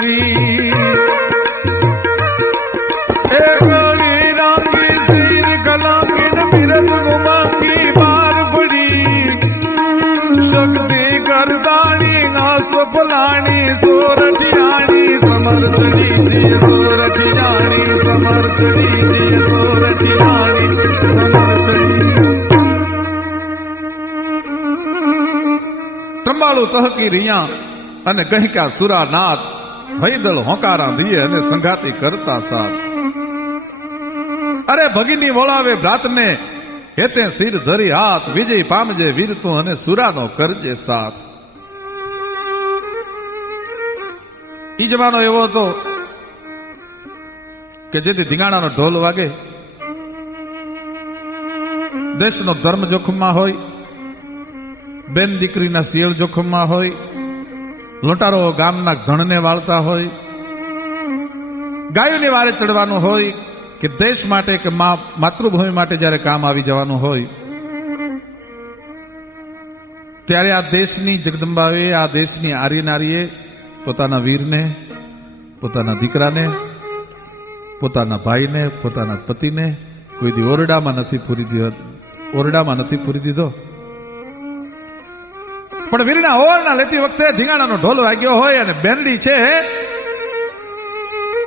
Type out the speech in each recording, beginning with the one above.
ગરી હે ગરી રામજી શીર કલાકીન બિરદ ગુમાકી બાર પડી શક્તિ કરદાણી નાસ ફલાણી સોરઠિયાણી સમર્થની તહકી રિયા અને ગહકા સુરાનાથ ભયદળ હોંકારા દિયે અને સંઘાતી કરતા સાથ. અરે ભગીની વળાવે ભ્રાતને, હેતે શિર ધરી હાથ, વિજય પામજે વીરતું અને સુરાનો કરજે સાથ. ઈ જમાનો એવો હતો કે જેથી ધીંગાણાનો ઢોલ વાગે. દેશનો ધર્મ જોખમમાં હોય, બેન દીકરીના શિયળ જોખમમાં હોય લોટારો ગામના ધણને વાળતા હોય, ગાયોને વારે ચડવાનું હોય, કે દેશ માટે કે માતૃભૂમિ માટે જ્યારે કામ આવી જવાનું હોય, ત્યારે આ દેશની જગદંબાએ, આ દેશની આર્ય પોતાના વીરને, પોતાના દીકરાને, પોતાના ભાઈને, પોતાના પતિને કોઈ દી ઓરડામાં નથી પૂરી દીધો, ઓરડામાં નથી પૂરી દીધો. પણ વીરના ઓરડા લેતી વખતે ધીંગાણાનો ઢોલ વાગ્યો હોય અને બેનડી છે,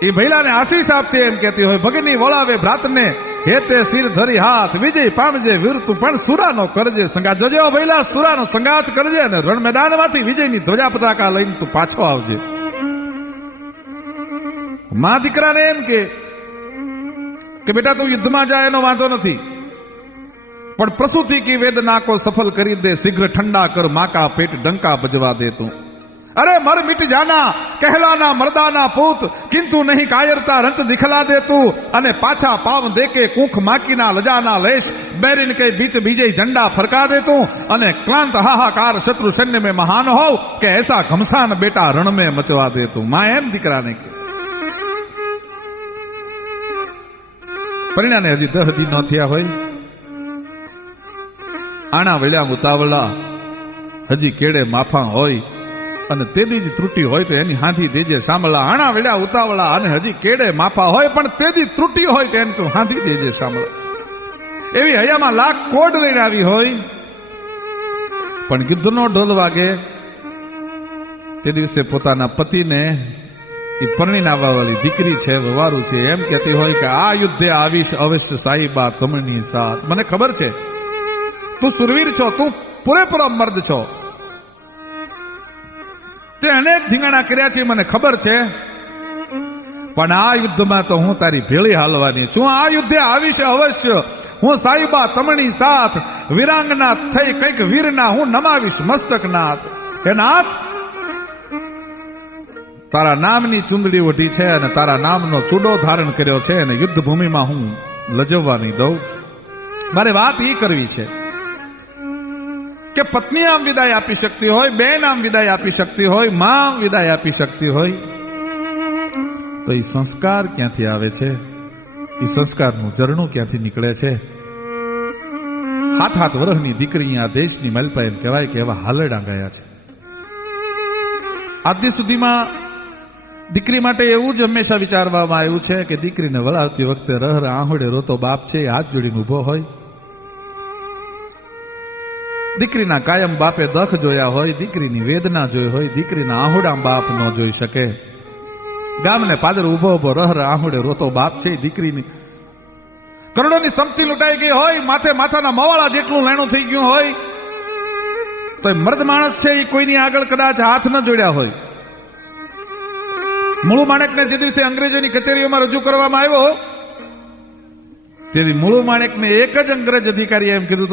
એ મહિલાને આશીષ આપતી એમ કહેતી હોય, ભગની વળાવે ભ્રાતને, હેતે શિર ધરી હાથ, વિજય પામજે વીર તું, પણ સુરાનો કરજે સંગાત. જજો ભૈલા સુરાનો સંગાત કરજે અને રણ મેદાનમાંથી વિજયની ધ્વજા પતાકા લઈને તું પાછો આવજે. મા દીકરાને એમ કે બેટા તું યુદ્ધમાં જાય એનો વાંધો નથી. પણ પ્રસૂતિ કી વેદના કો સફલ કરી દે, શીઘ્ર ઠંડા કર, માકા પેટ ડંકા બજવા દે તું. અરે મર મિટ જાના, કહેલાના મર્દાના પૂત, કિંતુ નહીં કાયરતા રંચ દિખલા દે તું. અને પાછા પાવ દેકે કૂંખ માકીના લજાના લેશ, બેરીન કે બીચ બીજે ઝંડા ફરકા દે તું. અને ક્લાંત હાહાકાર શત્રુ સૈન્ય મે મહાન હોવ, કે એસા ઘમસાન બેટા રણ મે મચવા દે તું. માં એમ દીકરાને કે, પરિણામે હજી દસ દી ન થયા હોય. આણા વળ્યા ઉતાવળા હજી કેડે માફા હોય અને તેદી જ ત્રુટી હોય તો એની હાથી દેજે સાંભળા આણા વળ્યા ઉતાવળા અને હજી કેડે માફા હોય પણ તેદી ત્રુટી હોય તો એને તું હાથી દેજે સાંભળા. એવી હયામાં લાખ કોડ લઈને આવી હોય. પણ ગીધનો ઢોલ વાગે. તે દિવસે પોતાના પતિને એ પરણીને આવવા દીકરી છે, વવારું છે, એમ કહેતી હોય કે આ યુદ્ધે આવીશ અવશ્ય સાઈબા તમની સાથ. મને ખબર છે તું સુરવીર છો, તું પૂરેપૂરો મર્દ છો. તે અનેક ધીંગાણા કર્યા છે, મને ખબર છે. પણ આ યુદ્ધમાં તો હું તારી ભેળી હાલવાની છું. આ યુદ્ધે આવીશ અવશ્ય. હું સાઈબા તમણી સાથ વિરાંગના થઈ કંઈક વીરના હું નમાવીશ મસ્તક નાથ હે નાથ, તારા નામની ચુંદડી ઓઢી છે અને તારા નામનો ચૂડો ધારણ કર્યો છે અને યુદ્ધ ભૂમિમાં હું લજવવા નહીં દઉં. મારે વાત એ કરવી છે. કે પત્ની આમ વિદાય આપી શકતી હોય, બેન આમ વિદાય આપી શકતી હોય, માં આમ વિદાય આપી શકતી હોય. તો એ સંસ્કાર ક્યાંથી આવે છે? એ સંસ્કારનું ઝરણું ક્યાંથી નીકળે છે? હાથ હાથ વરહની દીકરી આ દેશની મલપા એમ કહેવાય કે એવા હાલડા ગયા છે. આજ સુધીમાં દીકરી માટે એવું જ હંમેશા વિચારવામાં આવ્યું છે કે દીકરીને વળાવતી વખતે રહર આહોડે રોતો બાપ છે હાથ જોડીને ઊભો હોય. દીકરીના કાયમ બાપે દખ જોયા હોય, દીકરીની વેદના જોઈ હોય, દીકરીના આહુડા બાપ ન જોઈ શકે. ગામને પાદર ઊભો ઊભો રહર આહુડે રોતો બાપ છે, દીકરીની કરોડોની સંપત્તિ લૂંટાઈ ગઈ હોય, માથે માથાના મવાળા જેટલું લેણું થઈ ગયું હોય તો મર્દ માણસ છે એ કોઈની આગળ કદાચ હાથ ન જોડ્યા હોય. મૂળુ માણેકને જે દિવસે અંગ્રેજોની કચેરીઓમાં રજૂ કરવામાં આવ્યો, તેથી મૂળુ માણેકને એક જ અંગ્રેજ અધિકારીએ એમ કીધું હતું